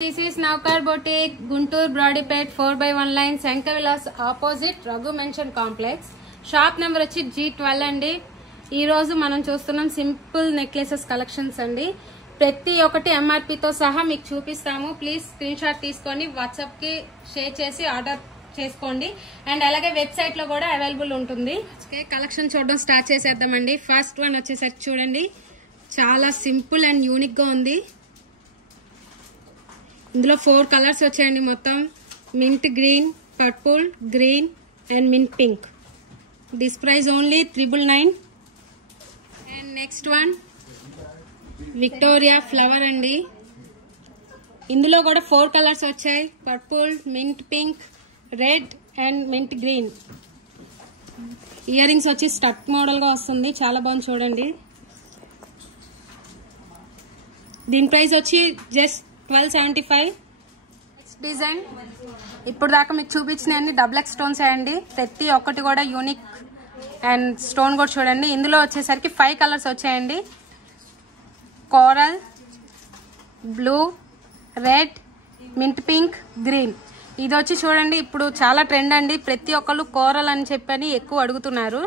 This is Navkar Boutique, Guntur Brodipet 4x1 line, Shankar Vilas opposite Raghu Mention Complex. Shop number వచ్చి G12 అండి. ఈ రోజు మనం చూస్తున్నాం సింపుల్ నెక్లెసెస్ కలెక్షన్స్ అండి. ప్రతి ఒక్కటి MRP తో సహా మీకు చూపిస్తాము. ప్లీజ్ స్క్రీన్ షాట్ తీసుకొని వాట్సాప్ కి షేర్ చేసి ఆర్డర్ చేసుకోండి. అండ్ అలాగే వెబ్సైట్ లో కూడా అవైలబుల్ ఉంటుంది. కలెక్షన్ చూడడం స్టార్ట్ చేసేద్దామండి. ఫస్ట్ వన్ వచ్చేసరికి చూడండి, చాలా సింపుల్ అండ్ యూనిక్ గా ఉంది. ఇందులో 4 కలర్స్ వచ్చాయండి. మొత్తం mint green, purple, green and mint pink. This price only 999. And next one Victoria flower అండి. ఇందులో కూడా 4 కలర్స్ వచ్చాయి, purple, mint pink, red and mint green. Ear rings వచ్చి స్టక్ మోడల్ గా వస్తుంది, చాలా బాగుంది చూడండి. దీని ప్రైస్ వచ్చి జస్ట్ 1275. నెక్స్ట్ డిజైన్ ఇప్పుడు దాకా మీకు చూపించిన అన్ని డబుల్ ఎక్స్ స్టోన్స్ అండి. ప్రతి ఒక్కటి కూడా యూనిక్ అండ్ స్టోన్ కూడా చూడండి. ఇందులో వచ్చేసరికి 5 కలర్స్ వచ్చాయండి, coral, blue, red, mint pink, green. ఇది వచ్చి చూడండి ఇప్పుడు చాలా ట్రెండ్ అండి. ప్రతి ఒక్కళ్ళు కోరల్ అని చెప్పని ఎక్కువ అడుగుతున్నారు.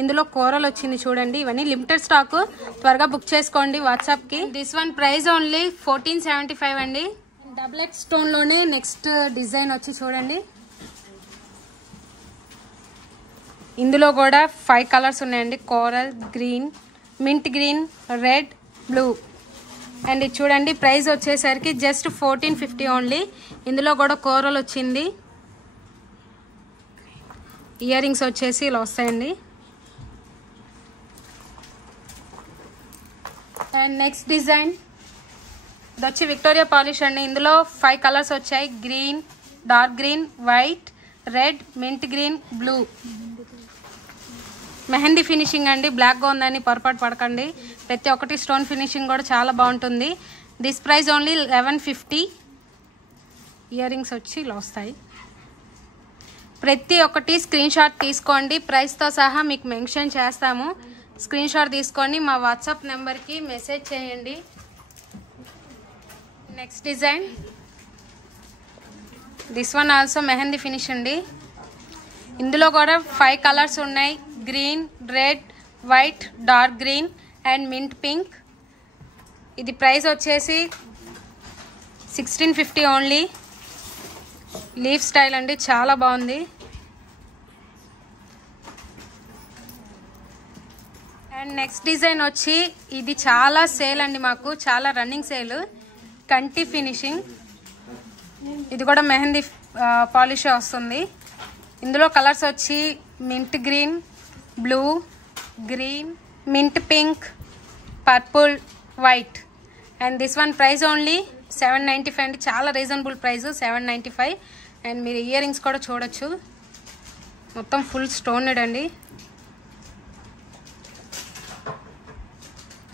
ఇందులో కోరల్ వచ్చింది చూడండి. ఇవన్నీ లిమిటెడ్ స్టాక్, త్వరగా బుక్ చేసుకోండి వాట్సాప్ కి. దిస్ వన్ ప్రైస్ ఓన్లీ 1475 అండి. డబుల్ ఎక్స్ స్టోన్ లోనే నెక్స్ట్ డిజైన్ వచ్చి చూడండి. ఇందులో కూడా 5 కలర్స్ ఉన్నాయండి, coral, green, mint green, red, blue. And ఇది చూడండి ప్రైస్ వచ్చేసరికి జస్ట్ 1450 ఓన్లీ. ఇందులో కూడా కోరల్ వచ్చింది. ఇయర్ రింగ్స్ వచ్చేసి ఇలా వస్తాయండి. అండ్ నెక్స్ట్ డిజైన్ ఇది వచ్చి విక్టోరియా పాలిష్ అండి. ఇందులో 5 కలర్స్ వచ్చాయి, green, dark green, white, red, mint green, blue. Mehndi finishing అండి, బ్లాక్గా ఉందని పొరపాటు పడకండి. ప్రతి ఒక్కటి స్టోన్ ఫినిషింగ్ కూడా చాలా బాగుంటుంది. This price only 1150. Ear rings వచ్చి ఇలా వస్తాయి. ప్రతి ఒక్కటి స్క్రీన్ షాట్ తీసుకోండి, ప్రైస్తో సహా మీకు మెన్షన్ చేస్తాము. స్క్రీన్ షాట్ తీసుకొని మా వాట్సాప్ నెంబర్కి మెసేజ్ చేయండి. Next design this one also mehndi finish అండి. ఇందులో కూడా 5 కలర్స్ ఉన్నాయి, green, red, white, dark green and mint pink. ఇది ప్రైస్ వచ్చేసి 1650 ఓన్లీ. లీఫ్ స్టైల్ అండి, చాలా బాగుంది. అండ్ నెక్స్ట్ డిజైన్ వచ్చి ఇది చాలా సేల్ అండి, మాకు చాలా రన్నింగ్ సేల్. కంటి ఫినిషింగ్, ఇది కూడా మెహందీ పాలిష్ వస్తుంది. ఇందులో కలర్స్ వచ్చి mint green, blue, green, mint pink, purple, white. And this one price only 795 అండి. చాలా రీజనబుల్ ప్రైస్, 795. అండ్ మీరు ఇయర్ రింగ్స్ కూడా చూడొచ్చు, మొత్తం ఫుల్ స్టోన్డ్ అండి.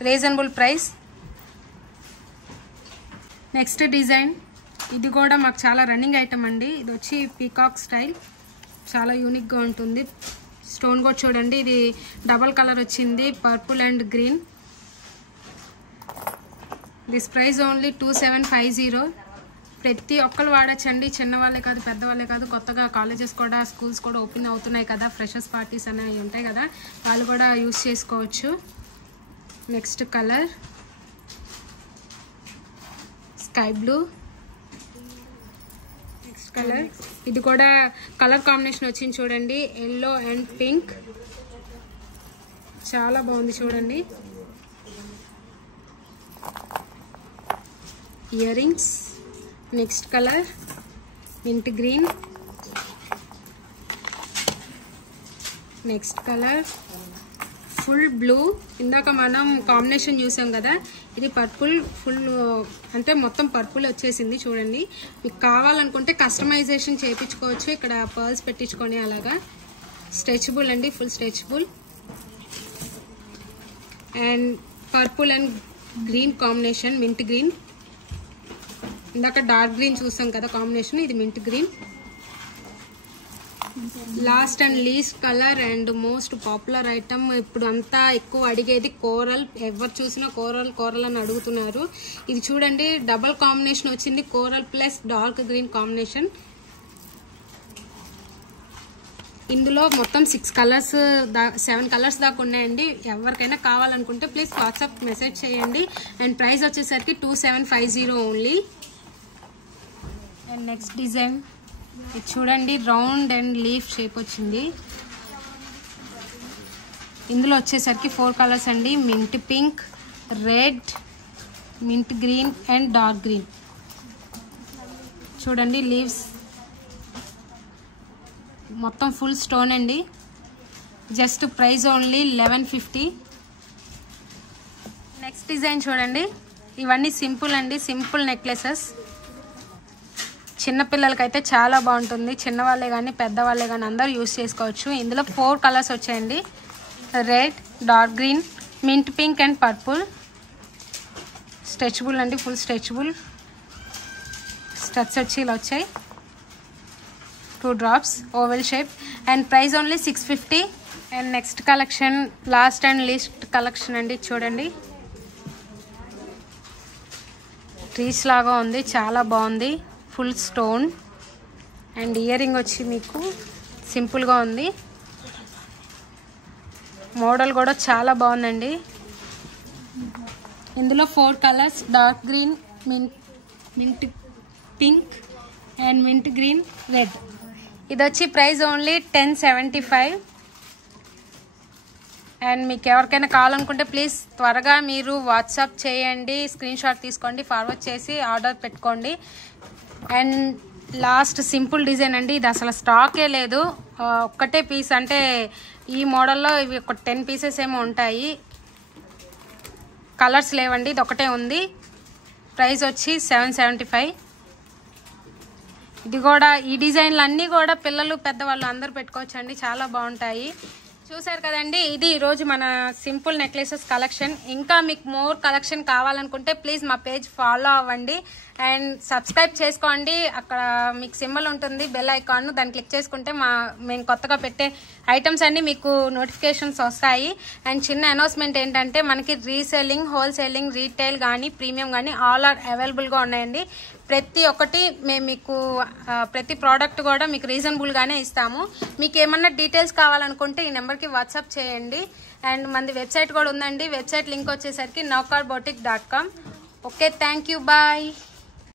Reasonable price. నెక్స్ట్ డిజైన్ ఇది కూడా మాకు చాలా రన్నింగ్ ఐటమ్ అండి. ఇది వచ్చి పీకాక్ స్టైల్, చాలా యూనిక్గా ఉంటుంది. స్టోన్ కూడా చూడండి, ఇది డబల్ కలర్ వచ్చింది, purple and green. This price only 2750. ప్రతి ఒక్కరు వాడచ్చండి, చిన్నవాళ్ళే కాదు పెద్దవాళ్ళే కాదు. కొత్తగా కాలేజెస్ కూడా స్కూల్స్ కూడా ఓపెన్ అవుతున్నాయి కదా, ఫ్రెషర్స్ పార్టీస్ అనేవి ఉంటాయి కదా, వాళ్ళు కూడా యూస్ చేసుకోవచ్చు. Next colour sky blue. Next colour ఇది కూడా కలర్ కాంబినేషన్ వచ్చింది చూడండి, ఎల్లో అండ్ పింక్. చాలా బాగుంది చూడండి. Ear rings. Next colour mint green. Next colour full blue. ఇందాక మనం కాంబినేషన్ చూసాం కదా, ఇది పర్పుల్ ఫుల్, అంటే మొత్తం పర్పుల్ వచ్చేసింది చూడండి. మీకు కావాలనుకుంటే కస్టమైజేషన్ చేయించుకోవచ్చు, ఇక్కడ పర్ల్స్ పెట్టించుకొని అలాగా. స్ట్రెచబుల్ అండి, full stretchable. And purple and green combination, mint green. ఇందాక డార్క్ గ్రీన్ చూసాం కదా కాంబినేషన్, ఇది mint green. Last and least colour and most popular item. ఇప్పుడు అంతా ఎక్కువ అడిగేది కోరల్. ఎవరు చూసినా కోరల్ అని అడుగుతున్నారు. ఇది చూడండి, డబుల్ కాంబినేషన్ వచ్చింది, coral plus dark green combination. ఇందులో మొత్తం 7 కలర్స్ దాకా ఉన్నాయండి. ఎవరికైనా కావాలనుకుంటే ప్లీజ్ వాట్సాప్ మెసేజ్ చేయండి. అండ్ ప్రైస్ వచ్చేసరికి 2750 ఓన్లీ. అండ్ నెక్స్ట్ డిజైన్ ఇది చూడండి, రౌండ్ అండ్ లీఫ్ షేప్ వచ్చింది. ఇందులో వచ్చేసరికి 4 కలర్స్ అండి, mint pink, red, mint green and dark green. చూడండి లీవ్స్ మొత్తం ఫుల్ స్టోన్ అండి. Just price only 1150. Next design చూడండి, ఇవన్నీ సింపుల్ అండి, సింపుల్ నెక్లెసెస్. చిన్నపిల్లలకైతే చాలా బాగుంటుంది. చిన్నవాళ్ళే కానీ పెద్దవాళ్ళే కానీ అందరూ యూస్ చేసుకోవచ్చు. ఇందులో 4 కలర్స్ వచ్చాయండి, red, dark green, mint pink and purple. Stretchable అండి, ఫుల్ స్ట్రెచబుల్. స్టడ్స్ వచ్చి ఇలా వచ్చాయి, 2 drops, oval shape, and price only 650. And next collection last and least collection అండి. చూడండి ట్రీస్ లాగా ఉంది, చాలా బాగుంది, full stone and ear ring వచ్చి మీకు సింపుల్గా ఉంది. మోడల్ కూడా చాలా బాగుందండి. ఇందులో 4 colours, dark green, mint pink and mint green, red. ఇది వచ్చి ప్రైస్ ఓన్లీ 1075. అండ్ మీకు ఎవరికైనా కావాలనుకుంటే ప్లీజ్ త్వరగా మీరు వాట్సాప్ చేయండి, స్క్రీన్ షాట్ తీసుకోండి, ఫార్వర్డ్ చేసి ఆర్డర్ పెట్టుకోండి. అండ్ లాస్ట్ సింపుల్ డిజైన్ అండి, ఇది అసలు స్టాకే లేదు, ఒక్కటే పీస్. అంటే ఈ మోడల్లో ఇవి ఒక 10 పీసెస్ ఏమో ఉంటాయి, కలర్స్ లేవండి, ఇది ఒకటే ఉంది. ప్రైస్ వచ్చి 775. ఇది కూడా, ఈ డిజైన్లు అన్నీ కూడా పిల్లలు పెద్దవాళ్ళు అందరూ పెట్టుకోవచ్చండి, చాలా బాగుంటాయి. చూసారు కదండి, ఇది ఈరోజు మన సింపుల్ నెక్లెసెస్ కలెక్షన్. ఇంకా మీకు మోర్ కలెక్షన్ కావాలనుకుంటే ప్లీజ్ మా పేజ్ ఫాలో అవ్వండి అండ్ సబ్స్క్రైబ్ చేసుకోండి. అక్కడ మీకు సింబల్ ఉంటుంది, బెల్ ఐకాన్, దాన్ని క్లిక్ చేసుకుంటే మేము కొత్తగా పెట్టే ఐటమ్స్ అన్ని మీకు నోటిఫికేషన్స్ వస్తాయి. అండ్ చిన్న అనౌన్స్మెంట్ ఏంటంటే మనకి రీసెల్లింగ్, హోల్సేలింగ్, రీటైల్ కానీ ప్రీమియం కానీ ఆల్ ఆర్ అవైలబుల్గా ఉన్నాయండి. ప్రతి ఒక్కటి మేము మీకు ప్రతి ప్రోడక్ట్ కూడా మీకు రీజనబుల్గానే ఇస్తాము. మీకు ఏమన్నా డీటెయిల్స్ కావాలనుకుంటే ఈ నెంబర్కి వాట్సాప్ చేయండి. అండ్ మనది వెబ్సైట్ కూడా ఉందండి, వెబ్సైట్ లింక్ వచ్చేసరికి navkarboutique.com. Okay, thank you, bye.